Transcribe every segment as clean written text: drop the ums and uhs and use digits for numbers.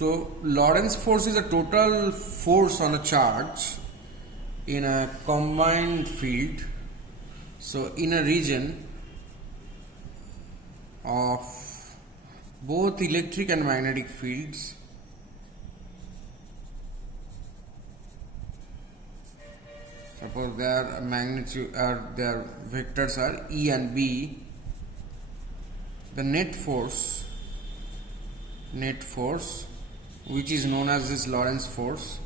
So Lorentz force is a total force on a charge in a combined field. So in a region of both electric and magnetic fields, suppose their magnitude or their vectors are E and B, the net force which is known as this Lorentz force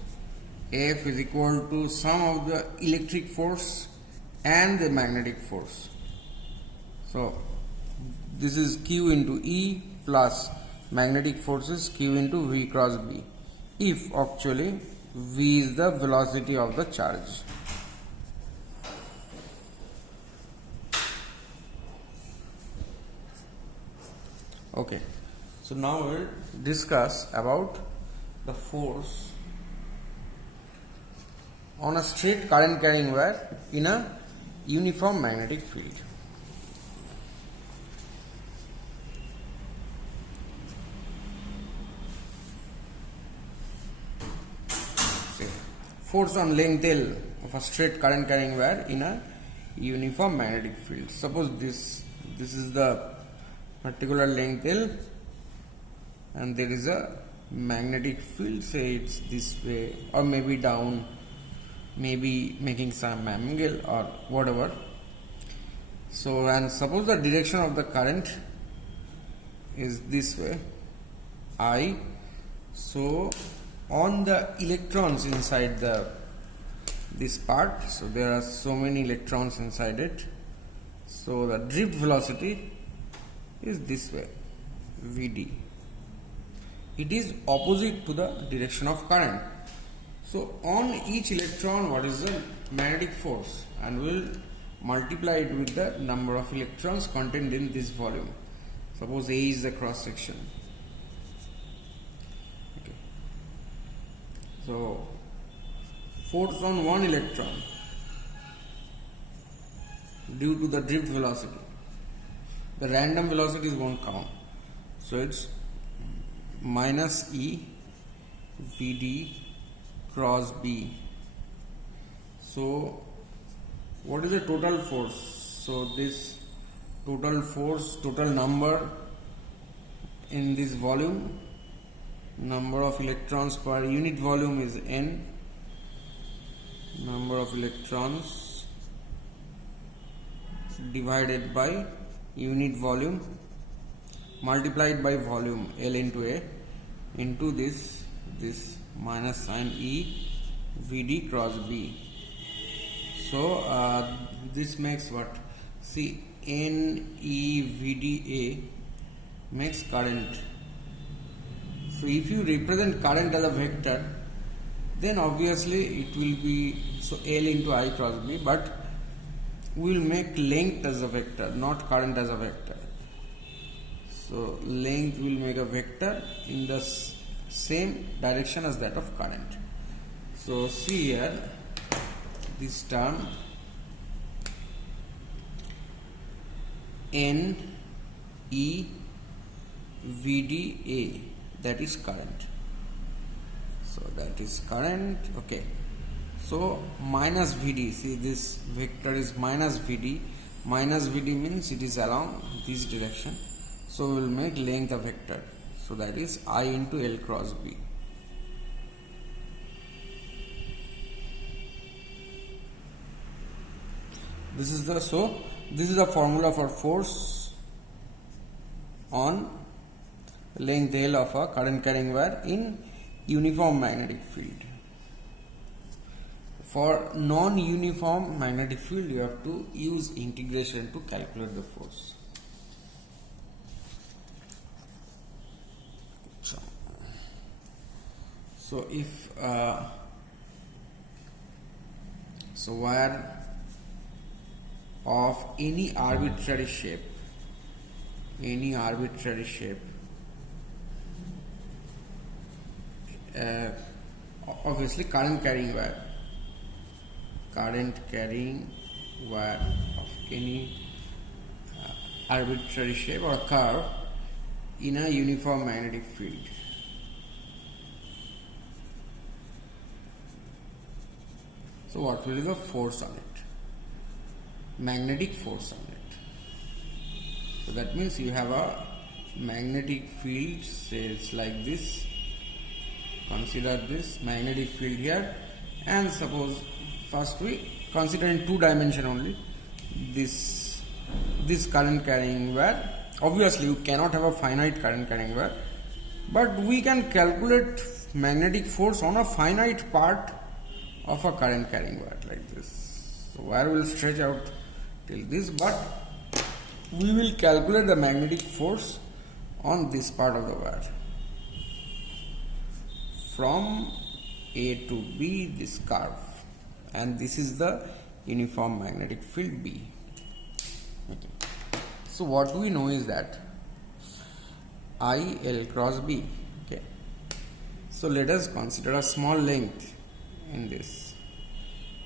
F is equal to sum of the electric force and the magnetic force. So this is Q into E plus magnetic forces Q into V cross B, if actually V is the velocity of the charge. Okay, so now we'll discuss about the force on a straight current carrying wire in a uniform magnetic field. See, force on length L of a straight current carrying wire in a uniform magnetic field. Suppose this is the particular length L and there is a magnetic field, say it's this way or maybe down, maybe making some angle or whatever. So, and suppose the direction of the current is this way, I. So on the electrons inside this part, so there are so many electrons inside it, so the drift velocity is this way, Vd. It is opposite to the direction of current. So on each electron, what is the magnetic force, and we will multiply it with the number of electrons contained in this volume. Suppose A is the cross section. Okay. So force on one electron due to the drift velocity, the random velocities won't count, so it's minus E Vd cross B. So what is the total force? So this total force, total number in this volume, number of electrons per unit volume is N, number of electrons divided by unit volume multiplied by volume L into A into this minus sign E Vd cross B. So this makes what? See, N E Vd A makes current. So if you represent current as a vector, then obviously it will be, so L into I cross B, but we will make length as a vector, not current as a vector. So length will make a vector in the same direction as that of current. So see here, this term N E Vd A, that is current. So that is current. Okay. So minus Vd, see this vector is minus Vd. Minus Vd means it is along this direction. So we will make length a vector. So that is I into L cross B. This is the formula for force on length L of a current carrying wire in uniform magnetic field. For non-uniform magnetic field, you have to use integration to calculate the force. So if wire of any arbitrary shape, obviously current carrying wire of any arbitrary shape or curve in a uniform magnetic field. So what will be the force on it? Magnetic force on it. So that means you have a magnetic field, say it's like this. Consider this magnetic field here, and suppose first we consider in 2 dimension only this current carrying wire. Obviously you cannot have a finite current carrying wire, but we can calculate magnetic force on a finite part of a current carrying wire like this. So wire will stretch out till this, but we will calculate the magnetic force on this part of the wire. From A to B, this curve, and this is the uniform magnetic field B. Okay. So what we know is that I L cross B. Okay. So let us consider a small length in this.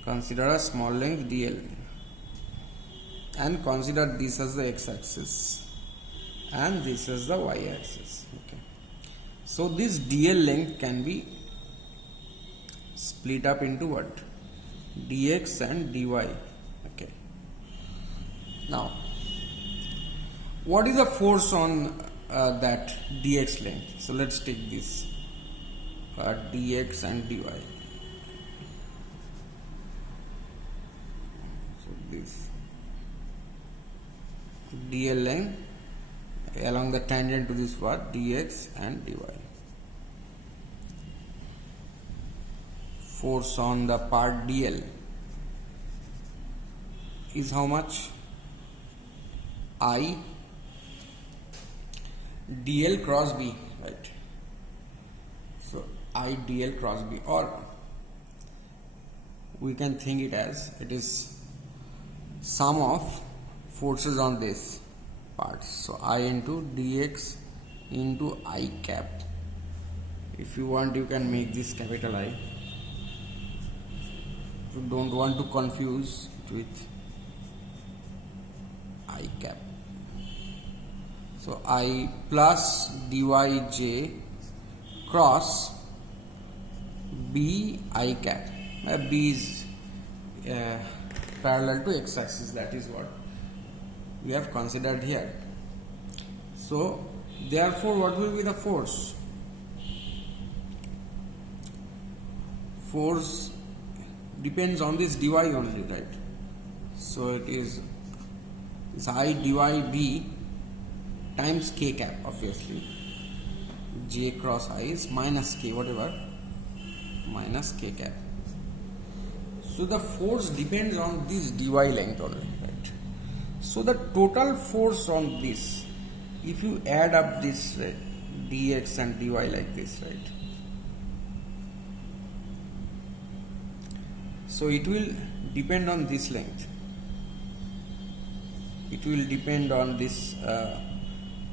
Consider a small length dl, and consider this as the x-axis and this as the y-axis. Okay. So this dl length can be split up into what? Dx and dy. Okay. Now, what is the force on that dx length? So let's take this dx and dy. So this dl length along the tangent to this what? Dx and dy. Force on the part dl is how much? I dl cross b, right? So I dl cross b, or we can think it as it is sum of forces on this part. So I into dx into I cap. If you want, you can make this capital I. If you don't want to confuse it with I cap. So I plus dyj cross b I cap. B is parallel to x-axis. That is what we have considered here. So therefore, what will be the force? Force depends on this dy only, right? So it is I dy b times k cap, obviously. J cross I is minus k, whatever, minus k cap. So the force depends on this dy length only, right? So the total force on this, if you add up this, right, dx and dy like this, right? So it will depend on this length. It will depend on this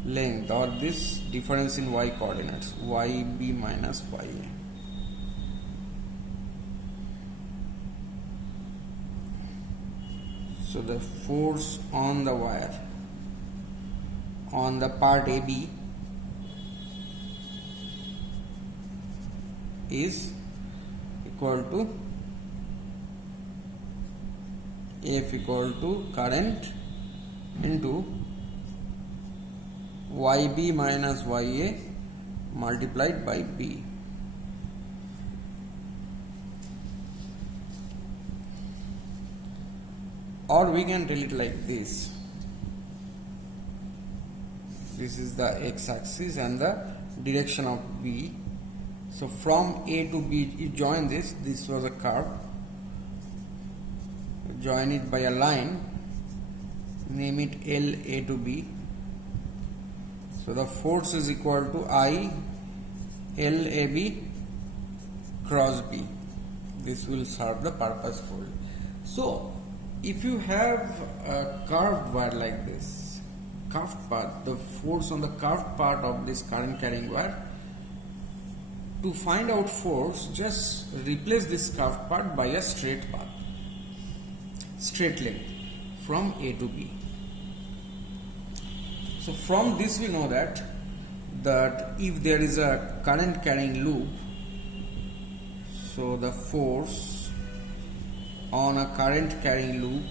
length, or this difference in y coordinates, yb minus ya. So the force on the wire on the part AB is equal to F equal to current into YB minus YA multiplied by B. Or we can tell it like this. This is the x-axis and the direction of B. So from A to B, you join this. This was a curve. Join it by a line. Name it L A to B. So the force is equal to I L A B cross B. This will serve the purpose fully. So if you have a curved wire like this, curved part, the force on the curved part of this current carrying wire, to find out force, just replace this curved part by a straight path, straight length from A to B. So from this we know that if there is a current carrying loop, so the force on a current carrying loop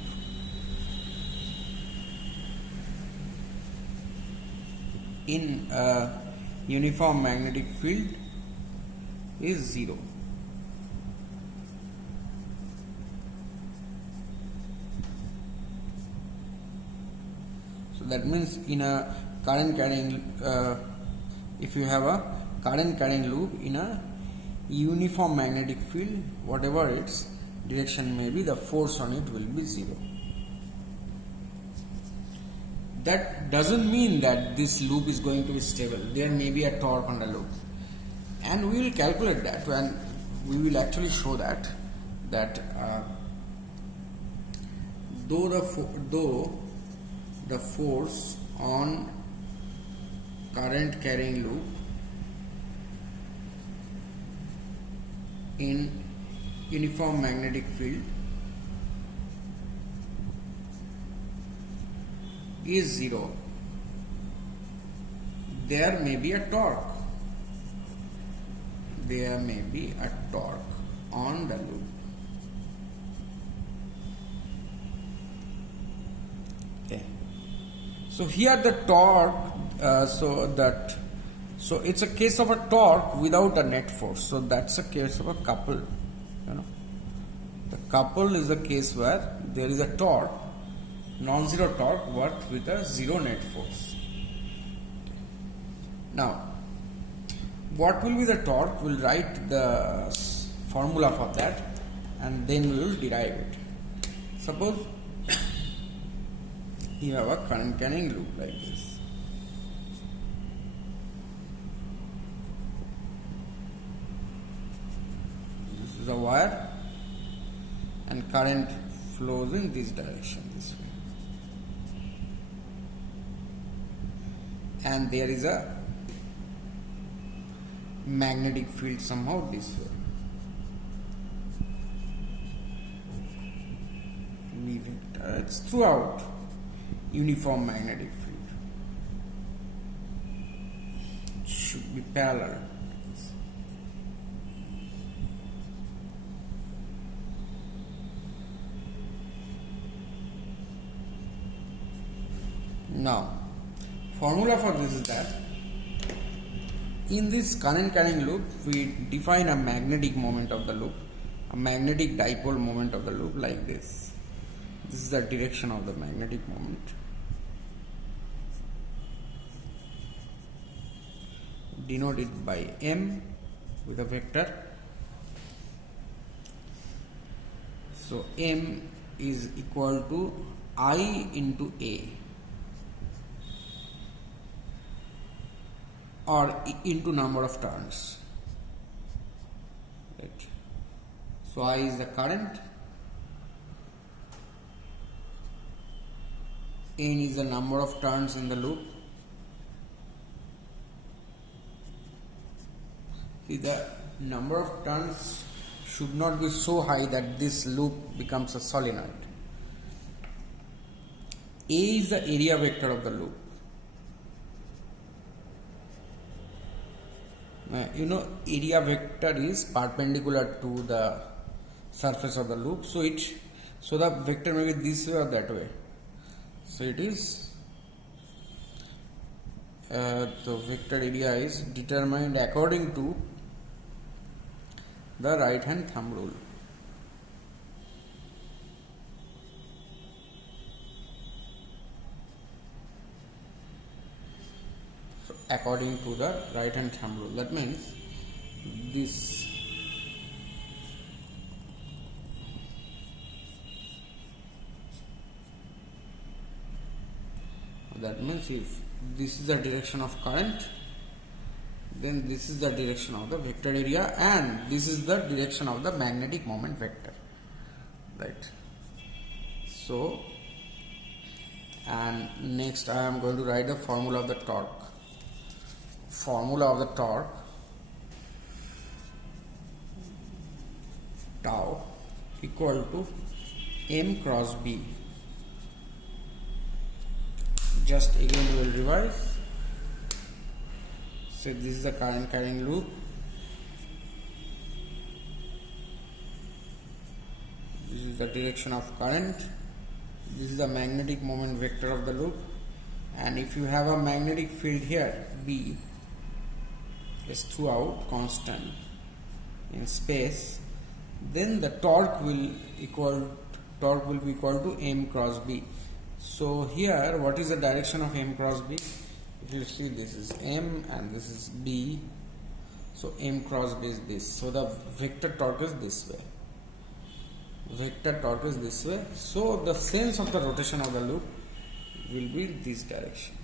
in a uniform magnetic field is 0. So that means in a current carrying, if you have a current carrying loop in a uniform magnetic field, whatever its direction may be, the force on it will be 0. That doesn't mean that this loop is going to be stable. There may be a torque on the loop, and we will calculate that, and we will actually show that though the force on current carrying loop in uniform magnetic field is 0, there may be a torque. There may be a torque on the loop. Okay. So here the torque, so it's a case of a torque without a net force. So that's a case of a couple. The couple is a case where there is a torque, non-zero torque, but with a zero net force. Now, what will be the torque? We'll write the formula for that, and then we will derive it. Suppose you have a current carrying loop like this. This is a wire, and current flows in this direction, this way. And there is a magnetic field somehow this way. It's throughout uniform magnetic field. It should be parallel. Now, formula for this is that in this current carrying loop, we define a magnetic moment of the loop, a magnetic dipole moment of the loop like this. This is the direction of the magnetic moment. Denote it by M with a vector. So M is equal to I into A, or into number of turns. Right. So I is the current, N is the number of turns in the loop. See, the number of turns should not be so high that this loop becomes a solenoid. A is the area vector of the loop. Area vector is perpendicular to the surface of the loop, so the vector may be this way or that way. So it is the vector area is determined according to the right hand thumb rule. So according to the right hand thumb rule, that means this if this is the direction of current, then this is the direction of the vector area, and this is the direction of the magnetic moment vector, right? So, and next I am going to write the formula of the torque. Formula of the torque, tau equal to M cross B. Just again we will revise. So this is the current carrying loop. This is is the direction of current, this is the magnetic moment vector of the loop, and if you have a magnetic field here, B is throughout constant in space, then the torque will be equal to m cross B. So here, what is the direction of m cross B? If you see, this is m and this is B, so m cross B is this. So the vector torque is this way. Vector torque is this way. So the sense of the rotation of the loop will be this direction.